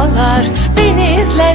dağlar, denizler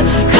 şarkı